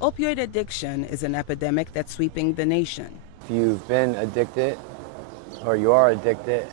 Opioid addiction is an epidemic that's sweeping the nation. If you've been addicted or you are addicted,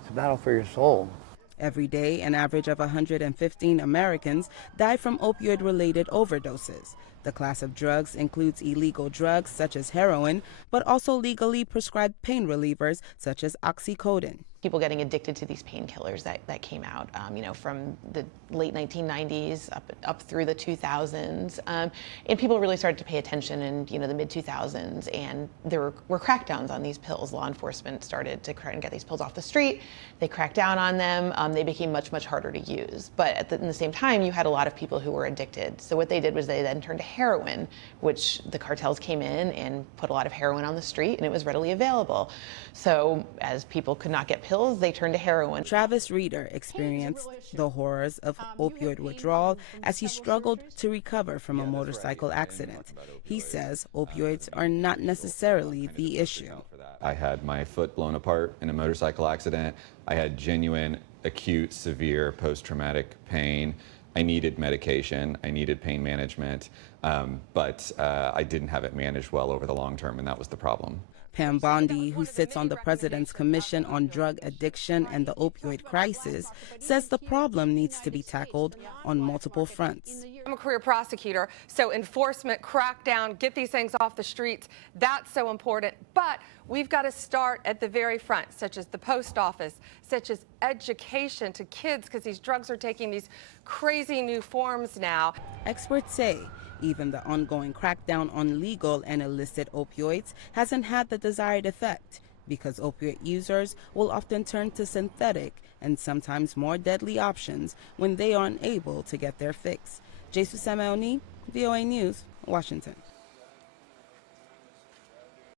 it's a battle for your soul. Every day, an average of 115 Americans die from opioid-related overdoses. The class of drugs includes illegal drugs such as heroin, but also legally prescribed pain relievers such as oxycodone. People getting addicted to these painkillers that came out, from the late 1990s up through the 2000s. And people really started to pay attention in, the mid-2000s, and there were crackdowns on these pills. Law enforcement started to try and get these pills off the street. They cracked down on them. They became much, much harder to use. But in the same time, you had a lot of people who were addicted. So what they did was they then turned to heroin, which the cartels came in and put a lot of heroin on the street, and it was readily available. So as people could not get pills, they turned to heroin. Travis Reeder experienced the horrors of opioid withdrawal as he struggled to recover from a motorcycle accident. He says opioids are not necessarily the issue. I had my foot blown apart in a motorcycle accident. I had genuine, acute, severe post-traumatic pain. I needed medication. I needed pain management, but I didn't have it managed well over the long term, and that was the problem. Pam Bondi, who sits on the President's Commission on Drug Addiction and the Opioid Crisis, says the problem needs to be tackled on multiple fronts. I'm a career prosecutor, so enforcement, crackdown, get these things off the streets, that's so important. But we've got to start at the very front, such as the post office, such as education to kids, because these drugs are taking these crazy new forms now. Experts say even the ongoing crackdown on legal and illicit opioids hasn't had the desired effect, because opioid users will often turn to synthetic and sometimes more deadly options when they are unable to get their fix. Jesus Samaoni, VOA News, Washington.